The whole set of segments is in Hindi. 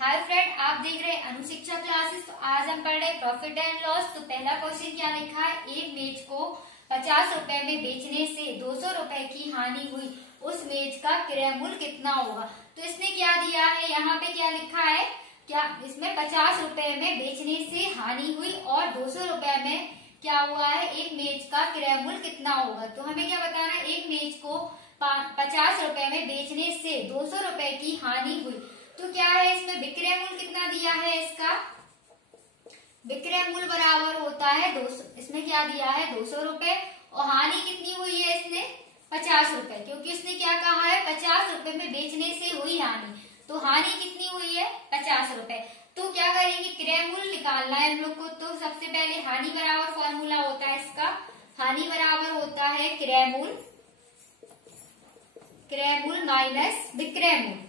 हाय फ्रेंड, आप देख रहे हैं अनुशिक्षा क्लासेस। तो आज हम पढ़ रहे हैं प्रॉफिट एंड लॉस। तो पहला क्वेश्चन क्या लिखा है, एक मेज को 50 रुपए में बेचने से 200 रुपए की हानि हुई, उस मेज का क्रय मूल्य कितना होगा। तो इसने क्या दिया है, यहाँ पे क्या लिखा है, क्या इसमें 50 रुपए में बेचने से हानि हुई और 200 रुपए में क्या हुआ है, एक मेज का क्रय मूल्य कितना होगा। तो हमें क्या बताना है, एक मेज को 50 रुपए में बेचने से 200 रुपए की हानि हुई। तो क्या है, इसमें विक्रय मूल्य कितना दिया है, इसका विक्रय मूल्य बराबर होता है 200। इसमें क्या दिया है 200 रुपए और हानि कितनी हुई है, इसने 50 रुपए, क्योंकि इसने क्या कहा है 50 रुपए में बेचने से हुई हानि। तो हानि कितनी हुई है 50 रुपए। तो क्या करेंगे, क्रय मूल्य निकालना है हम लोग को। तो सबसे पहले हानि बराबर फॉर्मूला होता है इसका, हानि बराबर होता है क्रय मूल्य माइनस विक्रय मूल्य।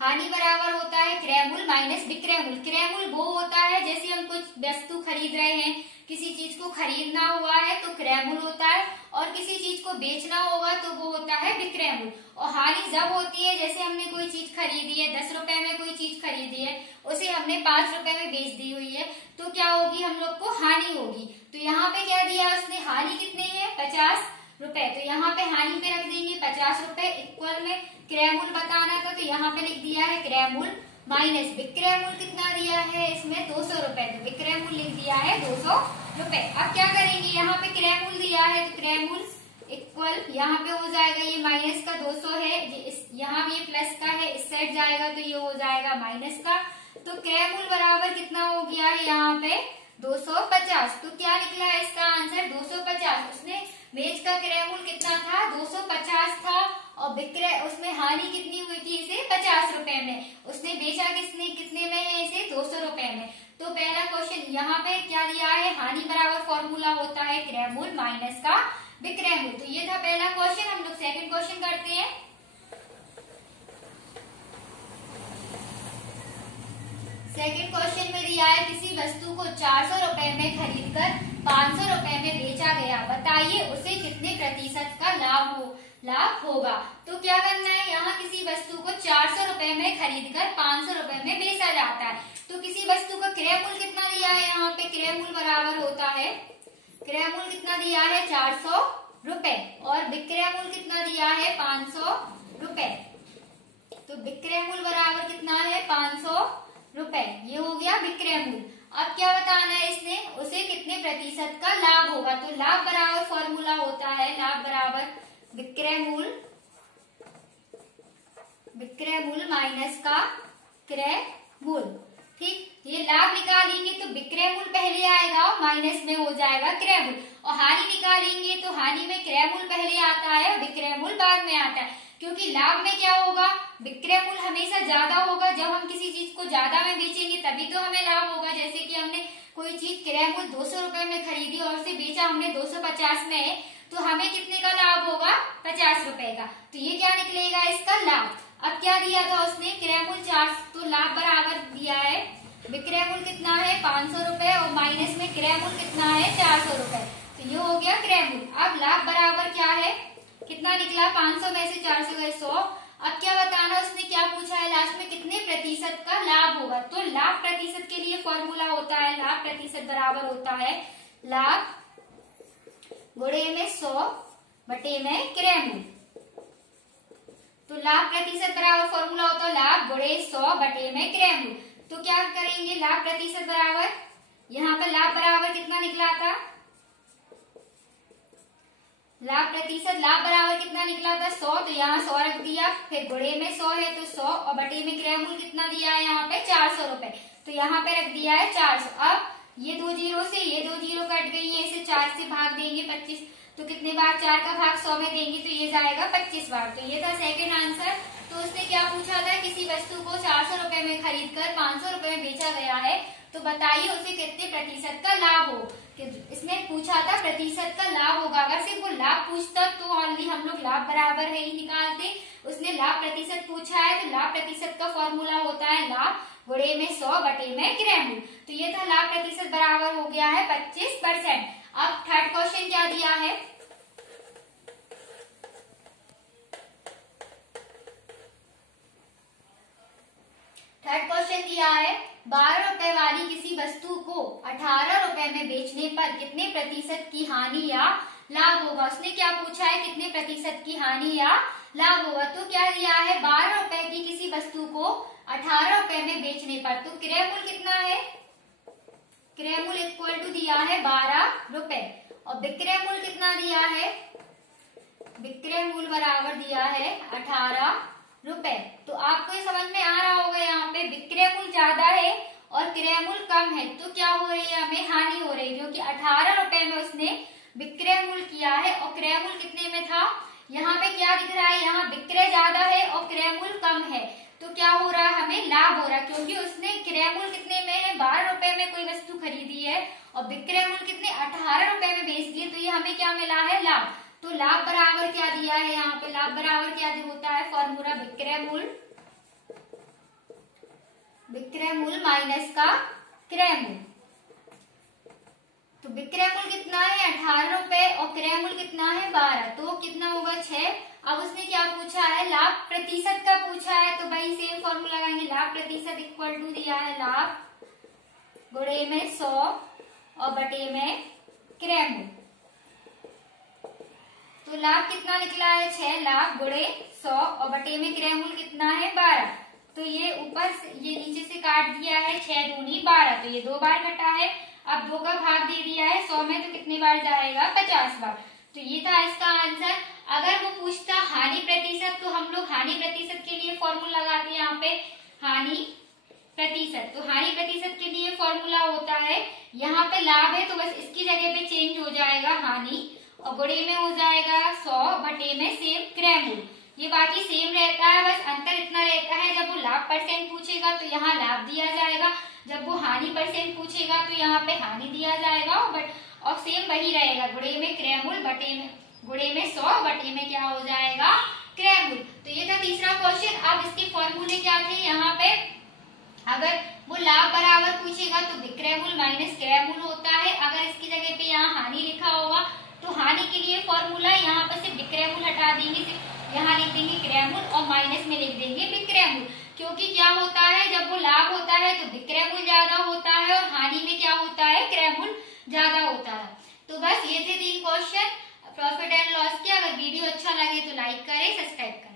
हानि बराबर होता है क्रय मूल्य माइनस विक्रय मूल्य। क्रय मूल्य वो होता है जैसे हम कुछ वस्तु खरीद रहे हैं, किसी चीज को खरीदना हुआ है तो क्रय मूल्य होता है, और किसी चीज को बेचना होगा तो वो होता है विक्रय मूल्य। और हानि जब होती है जैसे हमने कोई चीज खरीदी है, 10 रुपए में कोई चीज खरीदी है, उसे हमने 5 रुपए में बेच दी हुई है, तो क्या होगी, हम लोग को हानि होगी। तो यहाँ पे क्या दिया उसने, हानि कितने है 50 रुपए। तो यहाँ पे हानि पे रख देंगे 50 रुपए, इक्वल में क्रय मूल्य बताना था, तो यहाँ पे लिख दिया है क्रय मूल्य माइनस विक्रय मूल्य कितना दिया है इसमें 200 रुपए। तो विक्रय मूल्य लिख दिया है 200 रुपए। अब क्या करेंगे, यहाँ पे क्रय मूल्य दिया है तो क्रय मूल्य इक्वल, यहाँ पे हो जाएगा ये माइनस का 200 है, यहाँ भी ये प्लस का है, इस साइड जाएगा तो ये हो जाएगा माइनस का। तो क्रय मूल्य बराबर कितना हो गया है यहाँ पे 250। तो क्या निकला है इसका आंसर 250। उसने मेज का क्रय मूल्य कितना था 250 था, और विक्रय उसमें हानि कितनी हुई थी इसे 50 रुपए में, उसने बेचा कितने में है इसे 200 रुपए में। तो पहला क्वेश्चन यहाँ पे क्या दिया है, हानि बराबर फॉर्मूला होता है क्रय मूल्य माइनस का विक्रय मूल्य। तो ये था पहला क्वेश्चन। हम लोग सेकंड क्वेश्चन करते हैं। सेकंड क्वेश्चन में दिया है, किसी वस्तु को 400 रुपए में खरीदकर 500 रुपए में बेचा गया, बताइए उसे कितने प्रतिशत का लाभ होगा। तो क्या करना है, यहाँ किसी वस्तु को 400 रुपए में खरीदकर 500 रुपए में बेचा जाता है। तो किसी वस्तु का क्रय मूल्य कितना दिया है, यहाँ पे क्रय मूल्य बराबर होता है, क्रय मूल्य कितना दिया है 400 रुपए, और विक्रय मूल्य कितना दिया है 500 रुपए। तो विक्रय मूल्य बराबर कितना है 500 रुपए, ये हो गया विक्रय मूल्य। अब क्या बताना है इसने, उसे कितने प्रतिशत का लाभ होगा। तो लाभ बराबर फॉर्मूला होता है, लाभ बराबर विक्रय मूल्य माइनस का क्रय मूल्य। ठीक, ये लाभ निकालेंगे तो विक्रय मूल्य पहले आएगा और माइनस में हो जाएगा क्रय मूल्य, और हानि निकालेंगे तो हानि में क्रय मूल्य पहले आता है और विक्रय मूल्य बाद में आता है। क्योंकि लाभ में क्या होगा, विक्रय मूल्य हमेशा ज्यादा होगा, जब हम किसी चीज को ज्यादा में बेचेंगे तभी तो हमें लाभ होगा। जैसे कि हमने कोई चीज क्रय मूल्य 200 रुपए में खरीदी और उसे बेचा हमने 250 में, तो हमें कितने का लाभ होगा 50 रुपए का। तो ये क्या निकलेगा इसका लाभ। अब क्या दिया था उसने, क्रय मूल्य 4, तो लाभ बराबर दिया है विक्रय मूल्य कितना है 500 रुपए और माइनस में क्रय मूल्य कितना है 400 रुपए। तो ये हो गया क्रय मूल्य। अब लाभ बराबर क्या है, कितना निकला 500 में से 400 गए 100। अब क्या बताना, उसने क्या पूछा है लास्ट में, कितने प्रतिशत का लाभ होगा। तो लाभ प्रतिशत के लिए फॉर्मूला होता है, लाभ प्रतिशत बराबर होता है लाभ गुणे में 100 बटे में क्रय मूल्य। तो लाभ प्रतिशत बराबर फॉर्मूला होता है लाभ गुणे 100 बटे में क्रय मूल्य। तो क्या करेंगे, लाभ प्रतिशत बराबर, यहाँ पर लाभ बराबर कितना निकला था, लाभ बराबर कितना निकला था 100, तो यहाँ 100 रख दिया, फिर गुणे में 100 है तो 100, और बटे में क्रय मूल्य कितना दिया है यहाँ पे 400 रुपए, तो यहाँ पे रख दिया है 400। अब ये 2 जीरो से ये 2 जीरो कट गई है, इसे 4 से भाग देंगे 25, तो कितने बार 4 का भाग 100 में देंगे तो ये जाएगा 25 बार। तो ये था सेकंड आंसर। तो उसने क्या पूछा था, किसी वस्तु को 400 रुपए में खरीदकर 500 रुपए में बेचा गया है, तो बताइए उसे कितने प्रतिशत का लाभ हो। इसमें पूछा था प्रतिशत का लाभ होगा, अगर सिर्फ वो लाभ पूछता तो ऑनली हम लोग लाभ बराबर है ही निकालते। उसने लाभ प्रतिशत पूछा है, तो लाभ प्रतिशत का फॉर्मूला होता है लाभ गुणे में 100 बटे में क्रय मूल्य। तो ये था लाभ प्रतिशत बराबर हो गया है 25%। अब थर्ड क्वेश्चन क्या दिया है, थर्ड क्वेश्चन दिया है 12 रुपए वाली किसी वस्तु को 18 रुपए में बेचने पर कितने प्रतिशत की हानि या लाभ होगा। उसने क्या पूछा है, कितने प्रतिशत की हानि या लाभ होगा। तो क्या दिया है, 12 रुपए की किसी वस्तु को 18 रुपए में बेचने पर, तो क्रय मूल्य कितना है, क्रय मूल्य इक्वल टू दिया है 12 रुपए और विक्रय मूल्य कितना दिया है, विक्रय मूल्य बराबर दिया है 18 रुपए। तो आपको ये समझ में आ रहा होगा यहाँ पे विक्रय मूल्य ज्यादा है और क्रय मूल्य कम है, तो क्या हो रही है, हमें हानि हो रही है, क्योंकि 18 रुपए में उसने विक्रय मूल्य किया है और क्रय मूल्य कितने में था। यहाँ पे क्या दिख रहा है, यहाँ विक्रय ज्यादा है और क्रय मूल्य कम है, तो क्या हो रहा है, हमें लाभ हो रहा है, क्योंकि उसने क्रय मूल्य कितने में है, 12 रुपए में कोई वस्तु खरीदी है और विक्रय मूल्य कितने 18 रुपए में बेच दिए, तो ये हमें क्या मिला है, लाभ। तो लाभ बराबर क्या दिया है, यहाँ पे लाभ बराबर क्या होता है, फॉर्मूला विक्रय मूल्य माइनस का क्रय मूल्य। तो विक्रय मूल्य कितना है 18 रुपए और क्रय मूल्य कितना है 12, तो कितना होगा 6। अब उसने क्या पूछा है, लाभ प्रतिशत का पूछा है, तो भाई सेम फॉर्मूला लगाएंगे, लाभ प्रतिशत इक्वल टू दिया है लाभ गुणे में 100 और बटे में क्रय मूल्य। तो लाभ कितना निकला है 6, लाभ गुणे 100 और बटे में क्रय मूल्य कितना है 12। तो ये ऊपर ये नीचे से काट दिया है 6 दूनी 12, तो ये 2 बार कटा है। अब 2 का भाग दे दिया है 100 में, तो कितनी बार जाएगा 50 बार। तो ये था इसका आंसर। अगर वो पूछता हानि प्रतिशत, तो हम लोग हानि प्रतिशत के लिए फॉर्मूला लगाते हैं यहाँ पे हानि प्रतिशत। तो हानि प्रतिशत के लिए फॉर्मूला होता है, यहाँ पे लाभ है तो बस इसकी जगह पे चेंज हो जाएगा हानि और गुणे में हो जाएगा 100 बटे में सेम क्रय मूल्य। ये बाकी सेम रहता है, बस अंतर इतना रहता है जब वो लाभ परसेंट पूछेगा तो यहाँ लाभ दिया जाएगा, जब वो हानि परसेंट पूछेगा तो यहाँ पे हानि दिया जाएगा और सेम वही रहेगा, गुणे में क्रय मूल्य बटे में गुणे में 100 बटे में क्या हो जाएगा क्रय मूल्य। तो ये था तीसरा क्वेश्चन। अब इसके फॉर्मूले क्या थे, यहाँ पे अगर वो लाभ बराबर पूछेगा तो विक्रय मूल्य माइनस क्रय मूल्य होता है। अगर इसकी जगह पे यहाँ हानि लिखा होगा तो हानि के लिए फॉर्मूला यहाँ पर सिर्फ विक्रय मूल्य हटा देंगे, सिर्फ यहाँ लिख देंगे क्रय मूल्य और माइनस में लिख देंगे विक्रय मूल्य। क्योंकि क्या होता है, जब वो लाभ होता है तो विक्रय मूल्य ज्यादा होता है और हानि में क्या होता है, क्रय मूल्य ज्यादा होता है। तो बस ये थे 3 क्वेश्चन प्रॉफिट एंड लॉस के। अगर वीडियो अच्छा लगे तो लाइक करें, सब्सक्राइब करें।